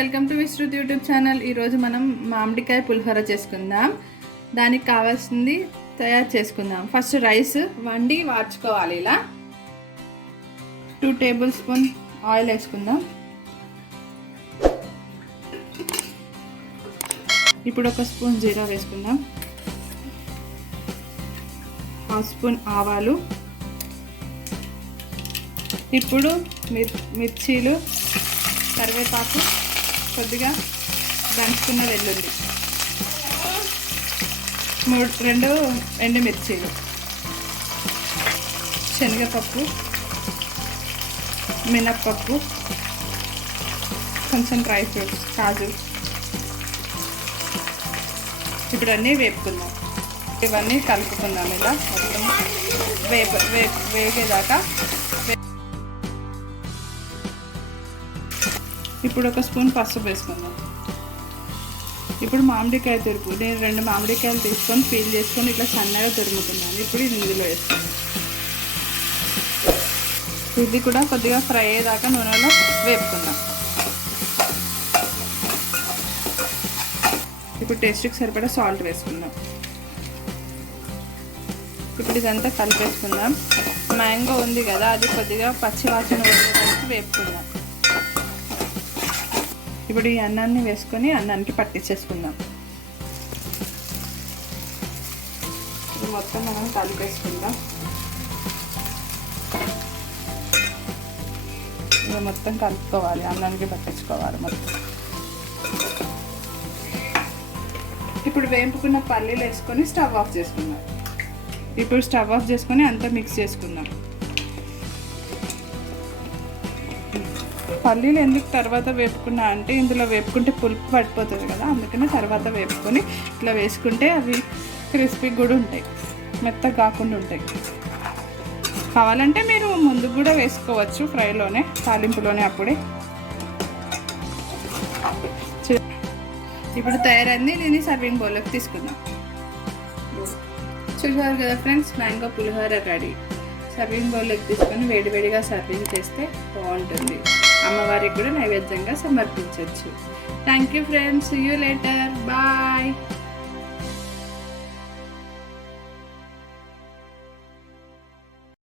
Welcome to Vishruti YouTube channel. ఈరోజు మనం మామిడికాయ పులిహోర చేసుకుందాం. దానికి కావాల్సింది తయారు చేసుకుందాం. ఫస్ట్ రైస్ వండి వార్చుకోవాలి. ఇలా 2 టేబుల్ స్పూన్ ఆయిల్ వేసుకుందాం. ఇప్పుడు 1 స్పూన్ జీరా వేసుకుందాం. 1 స్పూన్ ఆవాలు. ఇప్పుడు మిర్చీలు, కరివేపాకు, కొద్దిగా దంచుకున్న వెల్లుల్లి, 2 ఎండుమిర్చీలు, శనగపప్పు, మినప్పప్పు, కొంచెం డ్రై ఫ్రూట్స్, కాజు. ఇప్పుడు అన్నీ వేపుకుందాం. ఇవన్నీ కలుపుకుందాం. ఇలా మొత్తం వేగేదాకా. ఇప్పుడు 1 స్పూన్ పసుపు వేసుకుందాం. ఇప్పుడు మామిడికాయ తురుపు. నేను 2 మామిడికాయలు తీసుకొని పీల్ చేసుకొని ఇట్లా సన్నగా తురుముకున్నాను. ఇప్పుడు ఇందులో వేసుకుందాం. ఇది కూడా కొద్దిగా ఫ్రై అయ్యేదాకా నూనెలో వేపుకుందాం. ఇప్పుడు టేస్ట్కి సరిపడా సాల్ట్ వేసుకుందాం. ఇప్పుడు ఇదంతా కలిపేసుకుందాం. మ్యాంగో ఉంది కదా, అది కొద్దిగా పచ్చివాసన వరకు వేపుకుందాం. ఇప్పుడు ఈ అన్నాన్ని వేసుకొని అన్నానికి పట్టించేసుకుందాం. ఇది మొత్తం మనం కలిపేసుకుందాం. ఇది మొత్తం కలుపుకోవాలి, అన్నానికి పట్టించుకోవాలి మొత్తం. ఇప్పుడు వేపుకున్న పల్లీలు వేసుకొని స్టవ్ ఆఫ్ చేసుకుందాం. ఇప్పుడు స్టవ్ ఆఫ్ చేసుకొని అంతా మిక్స్ చేసుకుందాం. పల్లీలు ఎందుకు తర్వాత వేపుకున్నా అంటే, ఇందులో వేపుకుంటే పులుపు పడిపోతుంది కదా, అందుకని తర్వాత వేపుకొని ఇట్లా వేసుకుంటే అవి క్రిస్పీ కూడా ఉంటాయి, మెత్తగా కాకుండా ఉంటాయి. కావాలంటే మీరు ముందు కూడా వేసుకోవచ్చు, ఫ్రైలోనే, తాలింపులోనే అప్పుడే. ఇప్పుడు తయారైంది. దీన్ని సర్వింగ్ బౌల్లోకి తీసుకుందాం. చూసారు కదా ఫ్రెండ్స్, మ్యాంగో పులిహోర రెడీ. సర్వింగ్ బౌల్లోకి తీసుకొని వేడివేడిగా సర్వింగ్ చేస్తే బాగుంటుంది. అమ్మవారికి కూడా నైవేద్యంగా సమర్పించవచ్చు. Thank you friends. See you later. Bye.